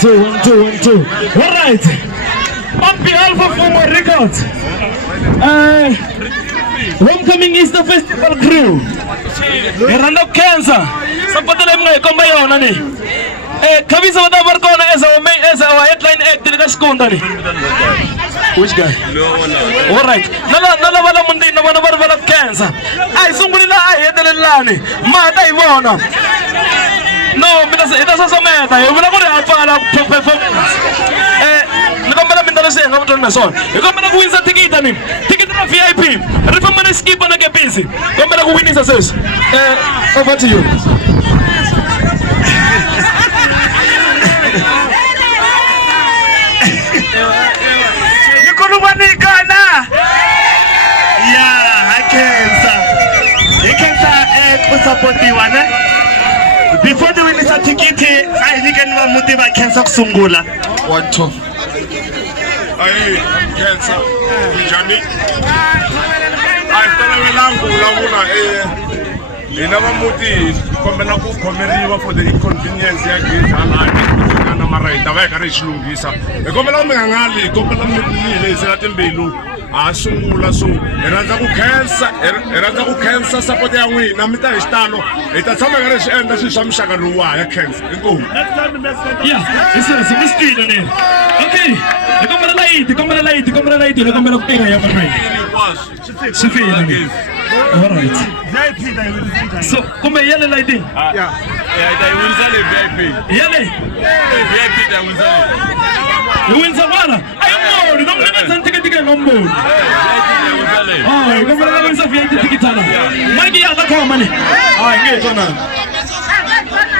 1, 2. All right. On behalf of Momo Records, Homecoming Easter Festival crew, Rando Cancer, sapatala mga komba yona ni. Kabisa wata barkona as our headline act in the skunda ni. Which guy? All right. Nala wala mundi na wala cancer. Ay sunguli na ay edelelani. Mata ibona. No, ita sa meta. Wala ko rin para performance. Nagkamala min dala sa ngam na son. Nagkamala ko win sa tikita ni. Tikita na VIP. Rifa man skip na get busy. Nagkamala ko win sa ses. Over to you. Nikuluwanikana. Yeah, I can kusapotiwa ne. Before the winning certificate, I think anyone motiva cancer kusungula. 1, 2. Hey, cancer. Jani. I thought langu inaba muti kombela ku khomeriwa for the inconvenience ya gizala na maraita va ka ri xilunghisa kombela mi ngangali kombela mi nile sela timbelu a sungula so rhandza ku khensa support ya n'wina mi ta hi xitalo hi ta tshama ka ri swi endla swilo swa mixaka lowuwa ya khensa inkomu yeah it's a mystery ne. Okay, kombela light kombela ku tirha ya vanhu sifile ne. All right. So, come here, lighting. Yeah, they will sell it VIP. Yale. VIP, they will sell it. You win Savannah. I know. You don't get some ticket on board. Oh, come on, win some VIP ticket. Money, other call money. Oh, get on.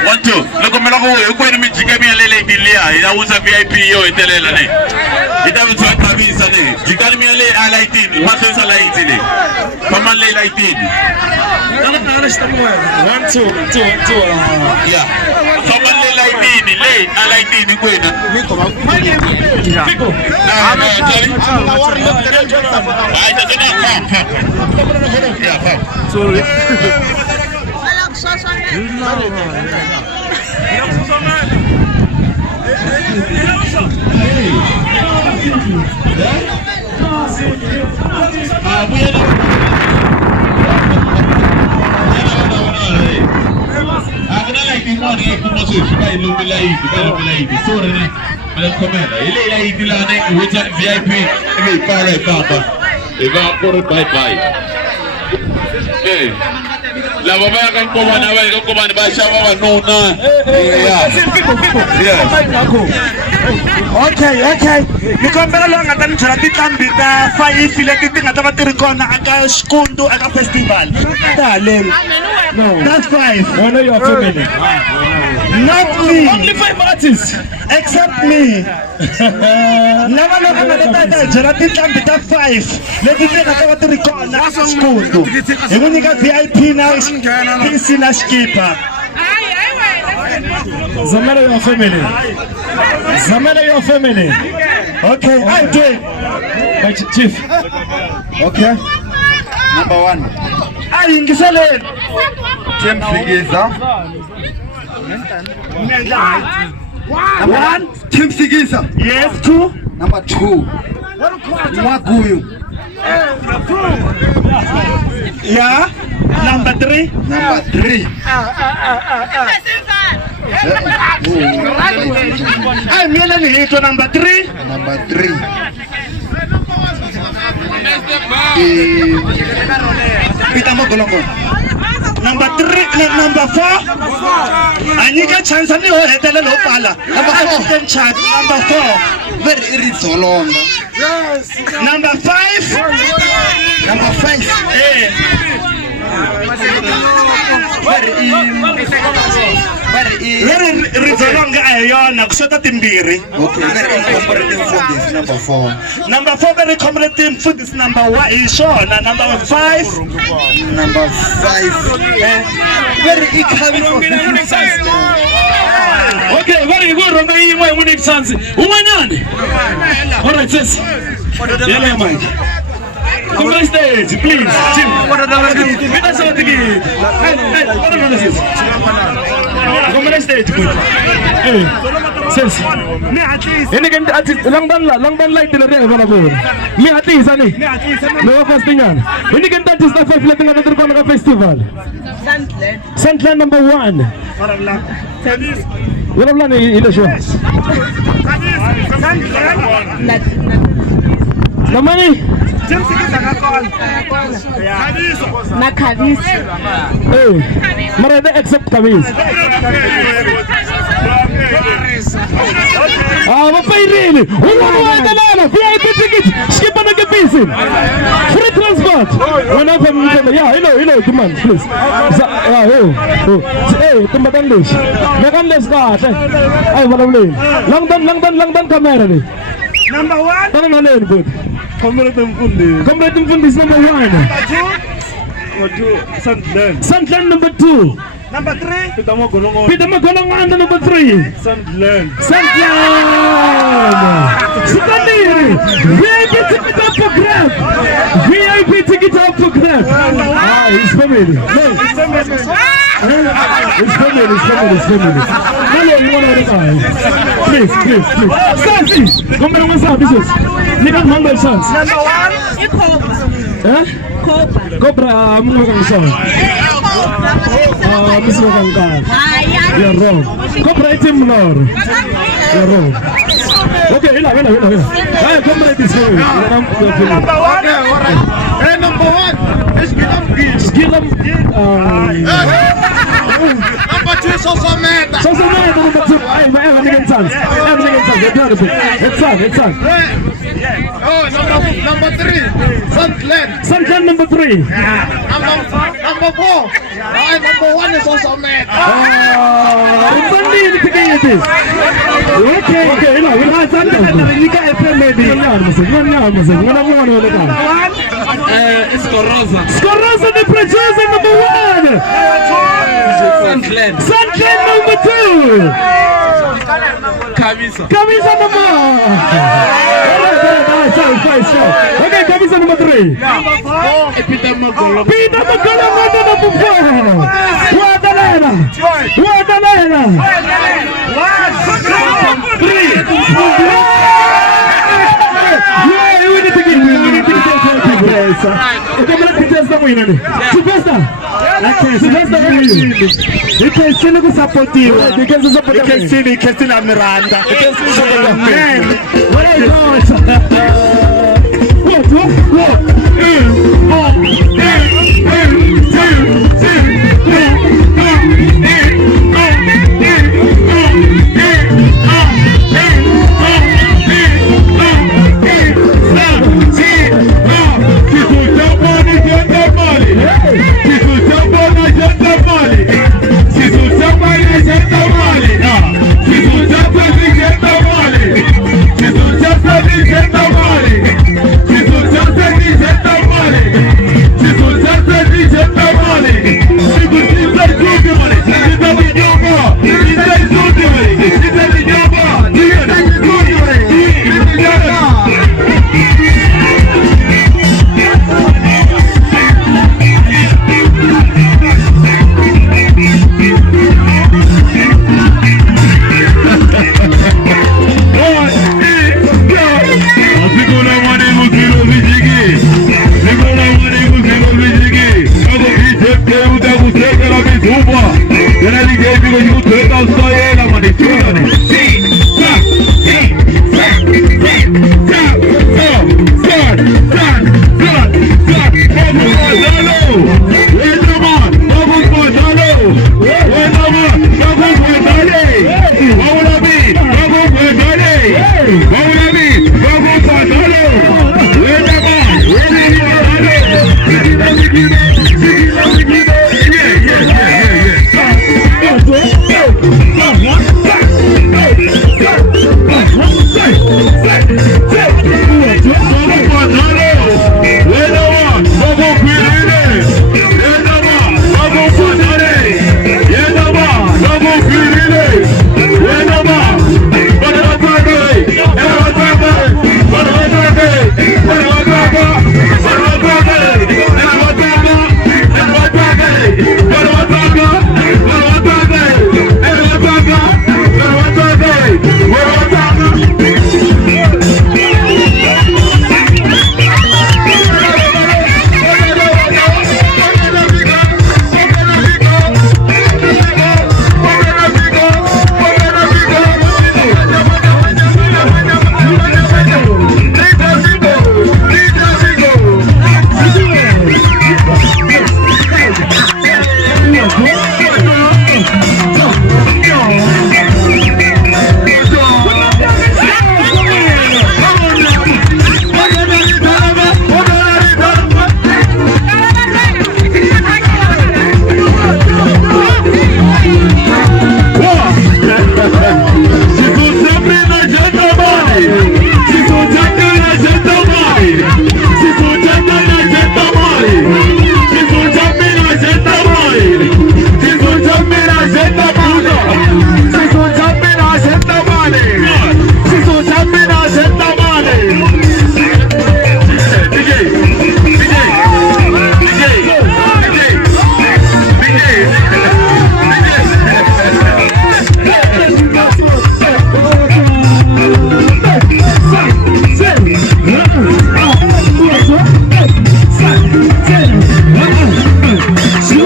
1, 2. Look at me, you're going to meet Jigami and Lele Bilia. I was a VIP, yo, in Telelane. It doesn't talk about me, Sunday. Jigami and Lele, I like it. What is a light in it? Come on, Lele, like it. 1, 2. Yeah. Come on, Lele, like it. Lele, I like it. You're going La baba kan koma na ba kan koma ba sha baba nona. Okay. Nikombela lo nga ta ni chela titambi ta 5 leti ti nga ta va ti ri kona aka xikundu aka festival. Darling. No. That's 5. One of your family. Not me. Only 5 artists. Except me. Lava lo nga ta chela titambi ta 5 leti ti nga ta va ti ri kona aka xikundu. Hi ku nyika VIP na PC na skipa. Zamela your family. Okay, I do it. My chief. Okay. Number 1. Ay, ingisaleni. Tim Sigiza. Number 1. Tim Sigiza. Yes, 2. Number 2. Mwaguyu. Yeah. Number 3. Number 3. Ay, mina ni hito number 3. Number 3. Pita mo golongo. Number 3, number 4. Anyika chance ni ho hetela lo pala. Number 4 chance. Number 4. Very irizolonga. Number 5. Number 5. Very rizolonga ayona kusota timbiri. Okay, very incomparative food is number 4. Number 4 very comparative food is number 1 is shona. Number 5. Number 5. Very economic food. Okay, very good. Ronga hii mwe mwenye kisanzi. Umanyani? Alright, sis. Yale Mike. Come on stage, please. Jim. Kita sawa tiki. Hey, what are you doing? Come on stage, please. Hey. Sis. Ini kan lang dan light din rin wala ko. Mi ati isa ni. No fasting yan. Ini kan artist na 5 latin na ko na festival. Sandland number 1. Wala lang ilo siya. Nama ni? Nakabis. Mereka accept kabis. Apa ini? Wala VIP ticket. Skip on the piece. Free transport. Whenever yeah, hello, come on, please. Tempatan list. Makan list ka. Ay, wala ulit. Langdan kamera ni. Number 1. Tanong na yun, bud. Kompletum Fundis number 1. Sandland number 2. Number 3. Pita mo golongan number 3. Sandland. VIP ticket up for grab. VIP ticket up for grab. It's family. It's family. Hello, you want to go? Please. Sansi, come on, what's up, business? Nikan Mongol Sons. Number 1. Cobra, Mongol Sons. Miss Wakangka. You're wrong. Cobra Team Lord. You're wrong. Okay, hila. Hey, come on, this way. Number 1. Hey, number 1. It's Gilam. Number 2 Sosomet. Number 2. Everything in chance. It's on. Oh, number 3. Sandland number 3. Number 4. Number 1 is Sosomet. Okay, hila. It's Scorosa, the producer number 1. Sandland number 2. Camisa number 1. Okay, Camisa number 3. Pita Magolong number 4. Guadalena. 3. We need to get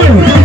crew.